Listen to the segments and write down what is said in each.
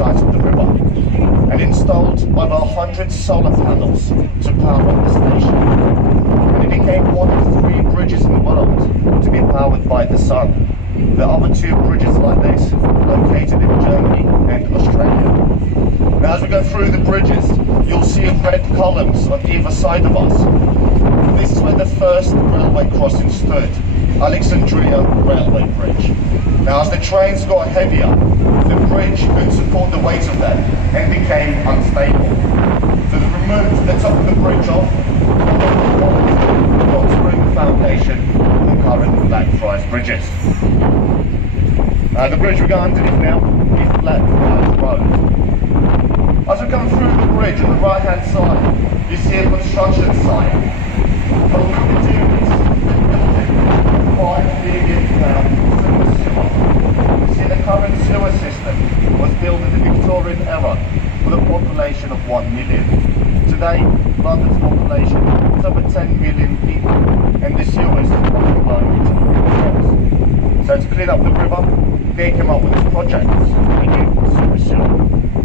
sides of the river and installed over 100 solar panels to power the station. And it became one of 3 bridges in the world to be powered by the sun. There are other 2 bridges like this located in Germany and Australia. Now as we go through the bridges, you'll see red columns on either side of us. This is where the first railway crossing stood, Alexandria Railway Bridge. Now as the trains got heavier, the bridge couldn't support the weight of them and became unstable. So they removed the top of the bridge off and got to bring the foundation of the current Blackfriars bridges. The bridge we got underneath now is Blackfriars Road. As we come through the bridge on the right hand side, you see a construction site. What we've been doing is building 5 billion sewer sewer. You see the current sewer system was built in the Victorian era with a population of 1 million. Today, London's population is over 10 million people and the sewers are overflowing into the rivers. So to clean up the river, they came up with this project, the new sewer.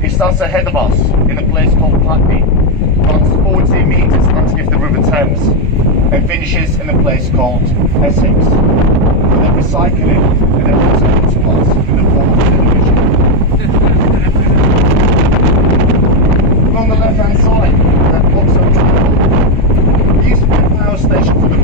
It starts ahead of us in a place called Putney, runs 40 metres underneath the River Thames, and finishes in a place called Essex. Where they recycle it and then return it to us in the